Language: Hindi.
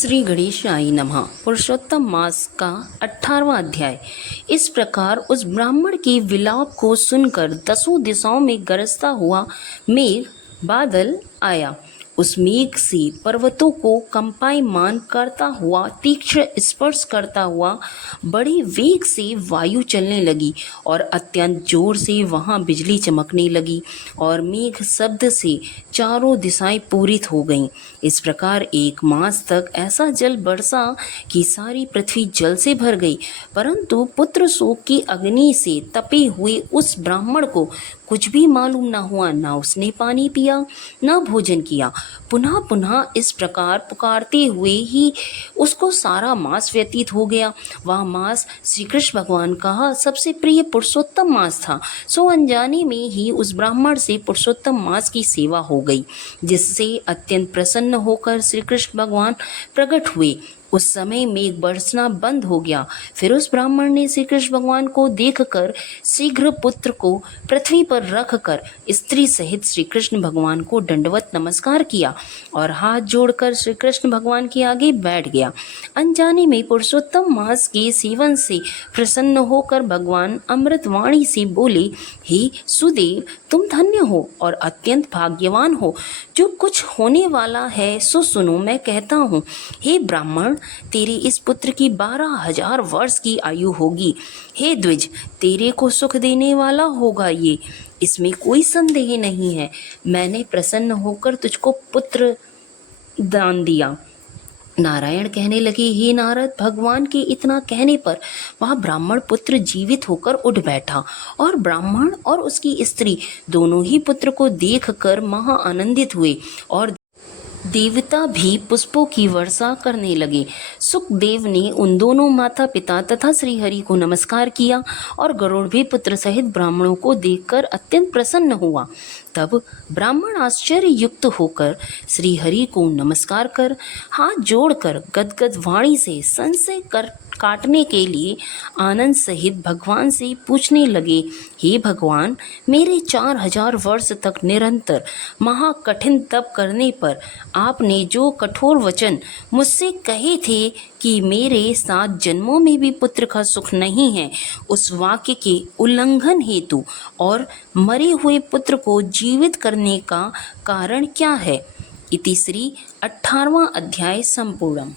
श्री गणेशाय नमः। पुरुषोत्तम मास का 18वां अध्याय। इस प्रकार उस ब्राह्मण के विलाप को सुनकर 10 दिशाओं में गरजता हुआ मेघ बादल आया। उस मेघ से पर्वतों को कंपायमान करता हुआ, तीक्ष्ण स्पर्श करता हुआ बड़े वेग से वायु चलने लगी और अत्यंत जोर से वहां बिजली चमकने लगी और मेघ शब्द से चारों दिशाएं पूरित हो गईं। इस प्रकार 1 मास तक ऐसा जल बरसा कि सारी पृथ्वी जल से भर गई। परंतु पुत्र शोक की अग्नि से तपे हुए उस ब्राह्मण को कुछ भी मालूम न हुआ। न उसने पानी पिया, न भोजन किया। पुनः पुनः इस प्रकार पुकारते हुए ही उसको सारा मास व्यतीत हो गया। वह मास श्री कृष्ण भगवान का सबसे प्रिय पुरुषोत्तम मास था। सो अनजाने में ही उस ब्राह्मण से पुरुषोत्तम मास की सेवा हो गई, जिससे अत्यंत प्रसन्न होकर श्री कृष्ण भगवान प्रकट हुए। उस समय मेघ बरसना बंद हो गया। फिर उस ब्राह्मण ने श्री कृष्ण भगवान को देखकर शीघ्र पुत्र को पृथ्वी पर रखकर स्त्री सहित श्री कृष्ण भगवान को दंडवत नमस्कार किया और हाथ जोड़कर श्री कृष्ण भगवान के आगे बैठ गया। अनजाने में पुरुषोत्तम मास के सेवन से प्रसन्न होकर भगवान अमृतवाणी से बोले, हे सुदेव, तुम धन्य हो और अत्यंत भाग्यवान हो। जो कुछ होने वाला है सो सुनो, मैं कहता हूँ। हे ब्राह्मण, तेरे इस पुत्र की 12,000 वर्ष की आयु होगी। हे द्विज, तेरे को सुख देने वाला होगा ये, इसमें कोई संदेह नहीं है। मैंने प्रसन्न होकर तुझको पुत्र दान दिया। नारायण कहने लगे, हे नारद, भगवान के इतना कहने पर वह ब्राह्मण पुत्र जीवित होकर उठ बैठा और ब्राह्मण और उसकी स्त्री दोनों ही पुत्र को देखकर महा आनंदित हुए और देवता भी पुष्पों की वर्षा करने लगे। सुखदेव ने उन दोनों माता पिता तथा श्रीहरि को नमस्कार किया और गरुड़ भी पुत्र सहित ब्राह्मणों को देखकर अत्यंत प्रसन्न हुआ। तब ब्राह्मण आश्चर्य युक्त होकर श्रीहरि को नमस्कार कर हाथ जोड़कर गदगद वाणी से संशय काटने के लिए आनंद सहित भगवान से पूछने लगे, हे भगवान, मेरे 4,000 वर्ष तक निरंतर महाकठिन तप करने पर आपने जो कठोर वचन मुझसे कहे थे कि मेरे 7 जन्मों में भी पुत्र का सुख नहीं है, उस वाक्य के उल्लंघन हेतु और मरे हुए पुत्र को जीवित करने का कारण क्या है? इति श्री 18वां अध्याय संपूर्णम्।